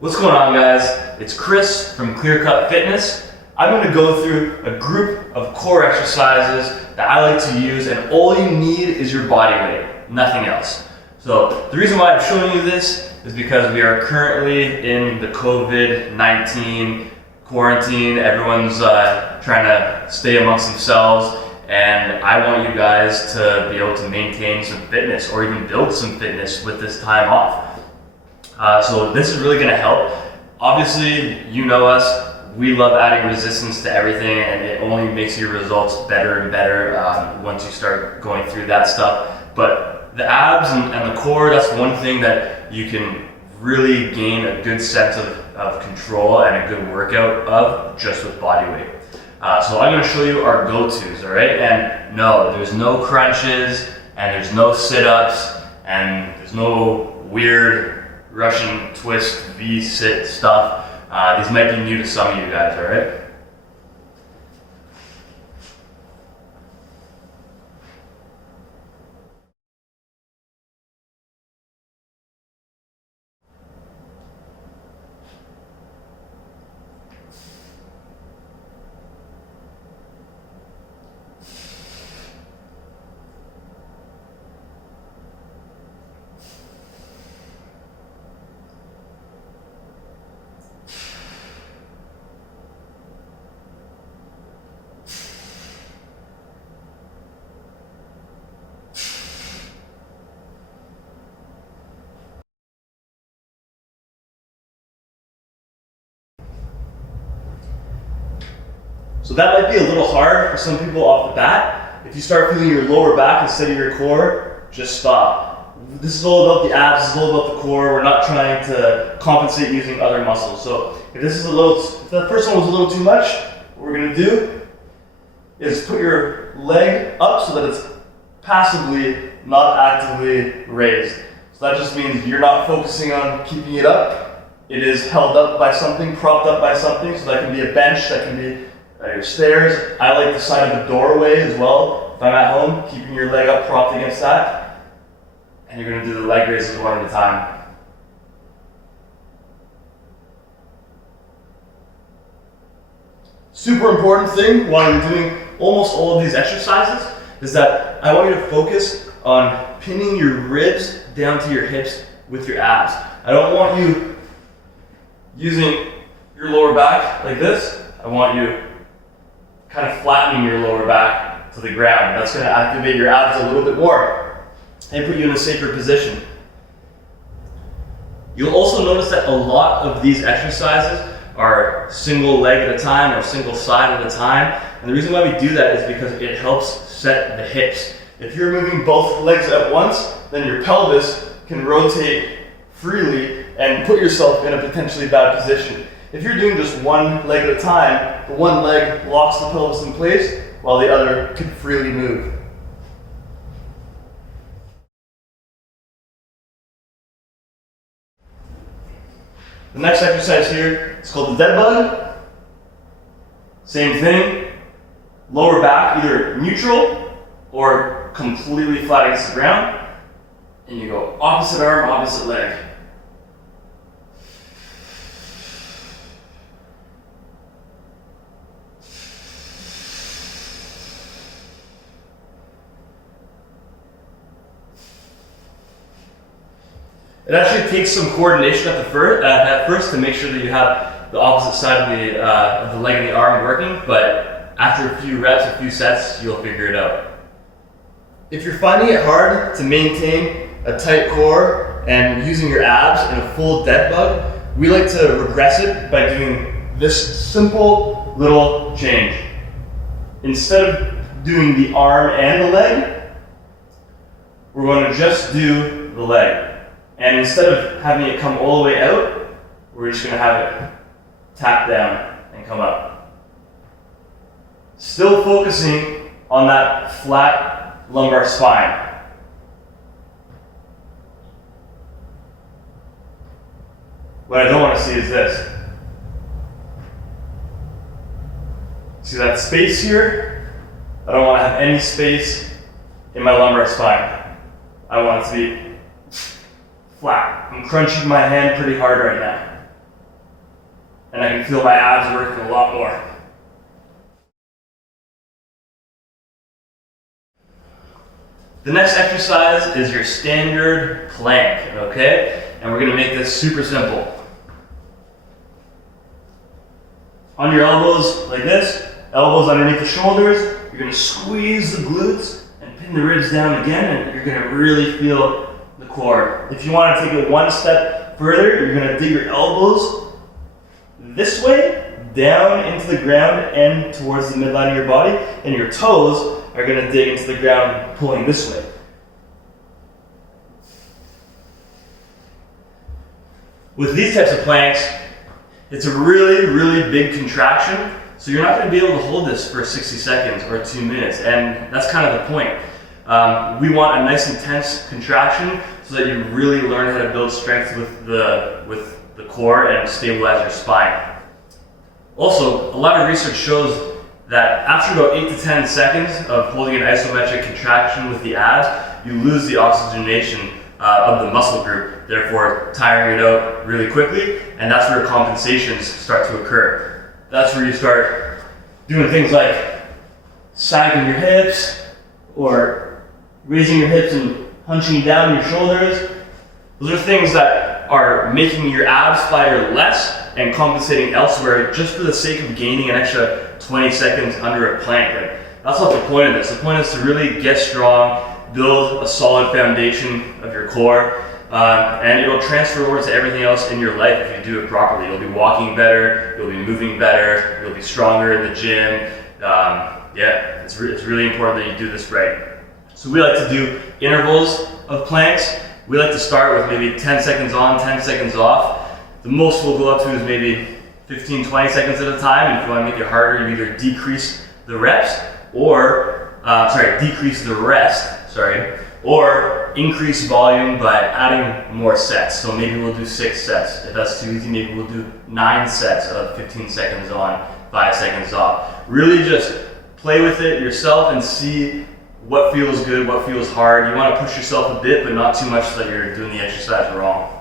What's going on, guys? It's Chris from Clearcutfitness. I'm going to go through a group of core exercises that I like to use, and all you need is your body weight, nothing else. So the reason why I'm showing you this is because we are currently in the COVID-19 quarantine. Everyone's trying to stay amongst themselves, and I want you guys to be able to maintain some fitness or even build some fitness with this time off. So this is really going to help. Obviously, you know us, we love adding resistance to everything, and it only makes your results better and better once you start going through that stuff. But the abs and the core, that's one thing that you can really gain a good sense of control and a good workout of just with body weight. So I'm going to show you our go-tos, all right? And no, there's no crunches, and there's no sit-ups, and there's no weird Russian twist, V-sit stuff. These might be new to some of you guys, all right? So that might be a little hard for some people off the bat. If you start feeling your lower back instead of your core, just stop. This is all about the abs, this is all about the core. We're not trying to compensate using other muscles. So if the first one was a little too much, what we're gonna do is put your leg up so that it's passively, not actively raised. So that just means you're not focusing on keeping it up. It is held up by something, propped up by something. So that can be a bench, that can be your stairs. I like the side of the doorway as well. If I'm at home, keeping your leg up propped against that. And you're gonna do the leg raises one at a time. Super important thing while you're doing almost all of these exercises is that I want you to focus on pinning your ribs down to your hips with your abs. I don't want you using your lower back like this. I want you kind of flattening your lower back to the ground. That's going to activate your abs a little bit more and put you in a safer position. You'll also notice that a lot of these exercises are single leg at a time or single side at a time. And the reason why we do that is because it helps set the hips. If you're moving both legs at once, then your pelvis can rotate freely and put yourself in a potentially bad position. If you're doing just one leg at a time, the one leg locks the pelvis in place while the other can freely move. The next exercise here is called the dead bug. Same thing, lower back either neutral or completely flat against the ground. And you go opposite arm, opposite leg. It actually takes some coordination at first to make sure that you have the opposite side of the leg and the arm working, but after a few reps, a few sets, you'll figure it out. If you're finding it hard to maintain a tight core and using your abs in a full dead bug, we like to regress it by doing this simple little change. Instead of doing the arm and the leg, we're going to just do the leg. And instead of having it come all the way out, we're just going to have it tap down and come up. Still focusing on that flat lumbar spine. What I don't want to see is this. See that space here? I don't want to have any space in my lumbar spine. I want it to be flat. I'm crunching my hand pretty hard right now. and I can feel my abs working a lot more. The next exercise is your standard plank, okay? And we're gonna make this super simple. On your elbows like this, elbows underneath the shoulders, you're gonna squeeze the glutes and pin the ribs down again, and you're gonna really feel the core. If you wanna take it one step further, you're gonna dig your elbows this way, down into the ground and towards the midline of your body, and your toes are gonna dig into the ground, pulling this way. With these types of planks, it's a really, really big contraction, so you're not gonna be able to hold this for 60 seconds or 2 minutes, and that's kind of the point. We want a nice intense contraction so that you really learn how to build strength with the core and stabilize your spine. Also, a lot of research shows that after about 8 to 10 seconds of holding an isometric contraction with the abs, you lose the oxygenation of the muscle group, therefore tiring it out really quickly, and that's where compensations start to occur. That's where you start doing things like sagging your hips or raising your hips and hunching down your shoulders. Those are things that are making your abs fire less and compensating elsewhere just for the sake of gaining an extra 20 seconds under a plank. Like, that's not the point of this. The point is to really get strong, build a solid foundation of your core, and it'll transfer over to everything else in your life if you do it properly. You'll be walking better, you'll be moving better, you'll be stronger in the gym. Yeah, it's really important that you do this right. So we like to do intervals of planks. We like to start with maybe 10 seconds on, 10 seconds off. The most we'll go up to is maybe 15, 20 seconds at a time. And if you want to make it harder, you either decrease the reps or, decrease the rest, or increase volume by adding more sets. So maybe we'll do 6 sets. If that's too easy, maybe we'll do 9 sets of 15 seconds on, 5 seconds off. Really just play with it yourself and see what feels good, what feels hard. You want to push yourself a bit, but not too much so that you're doing the exercise wrong.